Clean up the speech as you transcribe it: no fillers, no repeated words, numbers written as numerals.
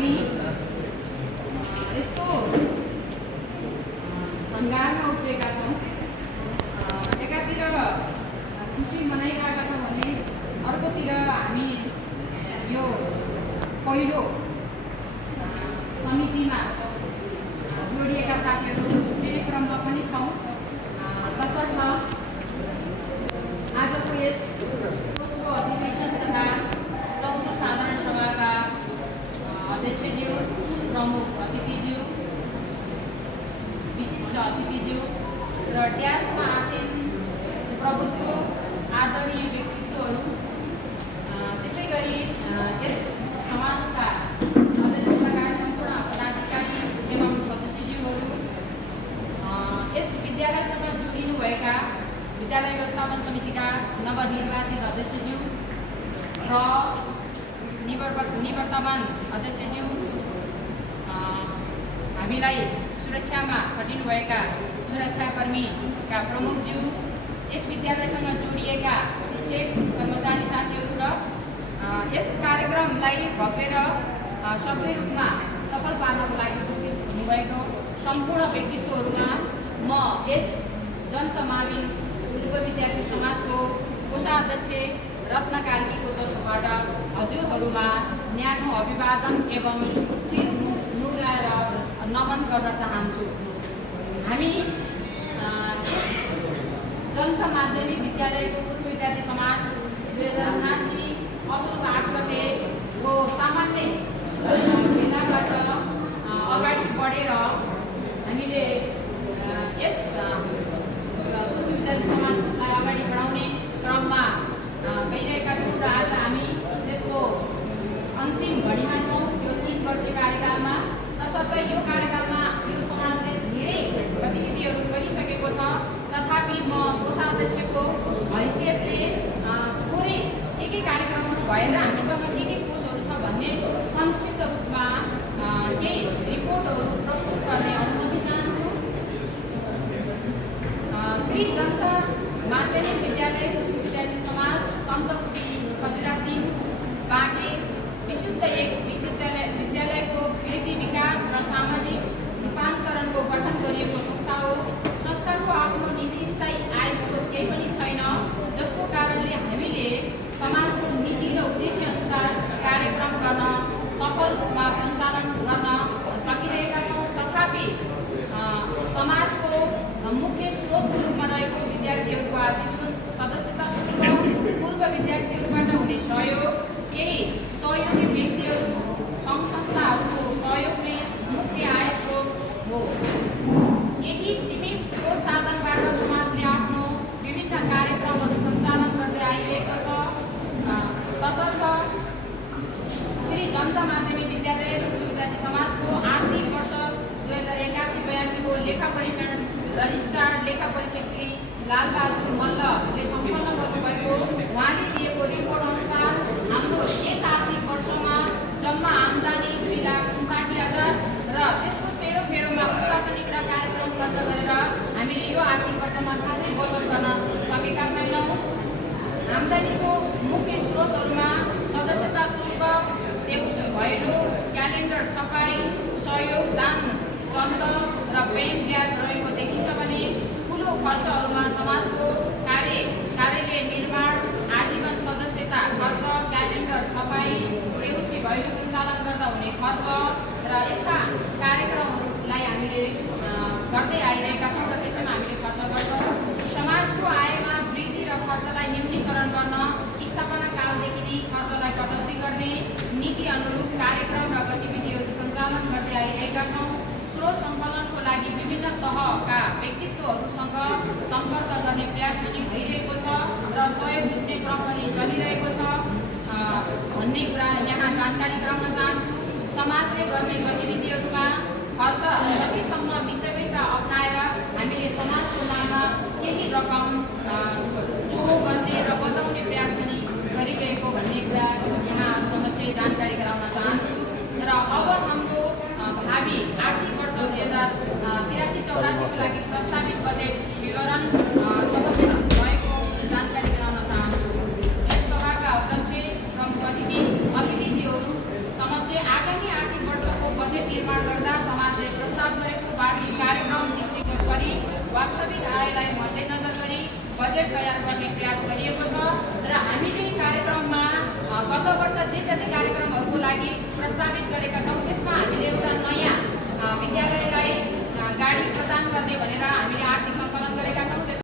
हामी यस्तो सङ्घारमा उत्रेका छौँ। एकातिर खुसी मनाइरहेका छौँ भने अर्कोतिर हामी यो पहिलो समितिमा जोडिएका साथीहरू कार्यक्रममा पनि छौँ। तसर्थ आजको यस दोस्रो अधिवेशन तथा चौथो साधारण सभाका अध्यक्षज्यू, प्रमुख अतिथिज्यू, विशिष्ट अतिथिज्यू र ड्यासमा आसीन प्रभुत्व आदरणीय व्यक्तित्वहरू, त्यसै गरी यस समाजका अध्यक्ष लगायत सम्पूर्ण पदाधिकारी एवं सदस्यज्यूहरू, यस विद्यालयसँग जोडिनुभएका विद्यालय व्यवस्थापन समितिका नवनिर्वाचित अध्यक्षज्यू र निवर्तमान अध्यक्षज्यू, हामीलाई सुरक्षामा खटिनुभएका सुरक्षाकर्मीका प्रमुखज्यू, यस विद्यालयसँग जोडिएका शिक्षक कर्मचारी साथीहरू र यस कार्यक्रमलाई भव्य र सफल रूपमा सफल पार्नको लागि उपस्थित हुनुभएको सम्पूर्ण व्यक्तित्वहरूमा म यस जनतमावी पूर्व विद्यार्थी समाजको कोषाध्यक्ष रत्न कार्कीको तर्फबाट हजुरहरूमा न्यानो अभिवादन एवं शिर नुहाएर नमन गर्न चाहन्छु। हामी जनता माध्यमिक विद्यालयको पूर्व विद्यार्थी समाज 2079 असोज 8 गतेको सामान्य बेलाबाट अगाडि बढेर हामीले यस पूर्व विद्यार्थी समाजलाई अगाडि बढाउने क्रममा गइरहेका छौँ र आज हामी त्यसको अन्तिम घडीमा छौँ। यो 3 वर्षीय कार्यकालमा तसर्थ यो कार्यकालमा यो समाजले धेरै गतिविधिहरू गरिसकेको छ। तथापि म कोषाध्यक्षको हैसियतले थोरै के कार्यक्रमहरू भएर हामीसँग के कोषहरू छ भन्ने संक्षिप्त रूपमा केही रिपोर्टहरू प्रस्तुत गर्ने अनुमति चाहन्छु। श्री जनता माध्यमिक विद्यालय पूर्व विद्यार्थी समाज सन्तकुटी खजुरा 3 बाँके विशुद्ध एक विद्यालयको वृद्धि विकास र सामाजिक रूपान्तरणको गठन गरिएको संस्था हो। संस्थाको आफ्नो निजी स्थायी आय स्रोत केही पनि छैन, जसको कारणले हामीले समाजको नीति र उद्देश्य अनुसार कार्यक्रम गर्न सफल रूपमा सञ्चालन गर्न सकिरहेका छौँ। तथापि समाजको मुख्य स्रोतको रूपमा रहेको विद्यार्थीहरूको आजीवन सदस्यता शुल्क, पूर्व विद्यार्थीहरूबाट हुने सहयोग, केही सहयोगी व्यक्तिहरू, सङ्घ संस्थाहरूको सहयोग नै मुख्य आय स्रोत हो। यही सीमित स्रोत साधनबाट समाजले आफ्नो विभिन्न कार्यक्रमहरू सञ्चालन गर्दै आइरहेको छ। तसर्थ श्री जनता माध्यमिक विद्यालय पूर्व विद्यार्थी समाजको आर्थिक वर्ष 2081-82 को लेखा परीक्षण रजिस्ट्रार लेखा परीक्षक श्री लालबहादुर मल्लले सम्पन्न गर्नुभएको उहाँले दिएको रिपोर्ट अनुसार हाम्रो यस आर्थिक वर्षमा जम्मा आम्दानी 2,59,000 र त्यसको सेरोफेरोमा प्रशासनिक र कार्यक्रम खर्च गरेर हामीले यो आर्थिक वर्षमा खासै बचत गर्न सकेका छैनौँ। आम्दानीको मुख्य स्रोतहरूमा सदस्यता शुल्क, देउसो भैलो, क्यालेन्डर छपाई, सहयोग दान चन्द र ब्याङ्क ब्याज रहेको देखिन्छ भने ठुलो खर्चहरूमा समाजको कार्यालय निर्माण, आजीवन सदस्यता खर्च, क्यालेन्डर छपाई, देउसी भैलो सञ्चालन गर्दा हुने खर्च र यस्ता कार्यक्रमहरूलाई हामीले गर्दै आइरहेका छौँ र त्यसैमा हामीले खर्च गर्छौँ। समाजको आयमा वृद्धि र खर्चलाई न्यूनीकरण गर्न स्थापना कालदेखि नै खर्चलाई कटौती गर्ने नीति अनुरूप कार्यक्रम र गतिविधिहरू सञ्चालन गर्दै आइरहेका छौँ। स्रोत सङ्कलनको लागि विभिन्न तहका व्यक्तित्वहरूसँग सम्पर्क गर्ने प्रयास पनि भइरहेको छ र सहयोग जुट्ने क्रम पनि चलिरहेको छ भन्ने कुरा यहाँ जानकारी गराउन चाहन्छु। समाजले गर्ने गतिविधिहरूमा खर्च जतिसम्म मितव्ययता अप्नाएर हामीले समाजको नाममा केही रकम जोहो गर्ने र बचाउने प्रयास पनि गरिरहेको भन्ने कुरा यहाँ समक्ष जानकारी गराउन चाहन्छु। र अब हाम्रो भावी आर्थिक वर्ष 2083-84 को लागि प्रस्तावित बजेट विवरण सबैसित भएको जानकारी गराउन चाहन्छु। यस सभाका अध्यक्ष प्रमुख अतिथिज्यूहरू समक्ष आगामी आर्थिक वर्ष बजेट तयार गर्ने प्रयास गरिएको छ र हामीले कार्यक्रममा गत वर्ष जे जति कार्यक्रमहरूको लागि प्रस्तावित गरेका छौँ त्यसमा हामीले एउटा नयाँ विद्यालयलाई गाडी प्रदान गर्ने भनेर हामीले आर्थिक सङ्कलन गरेका छौँ।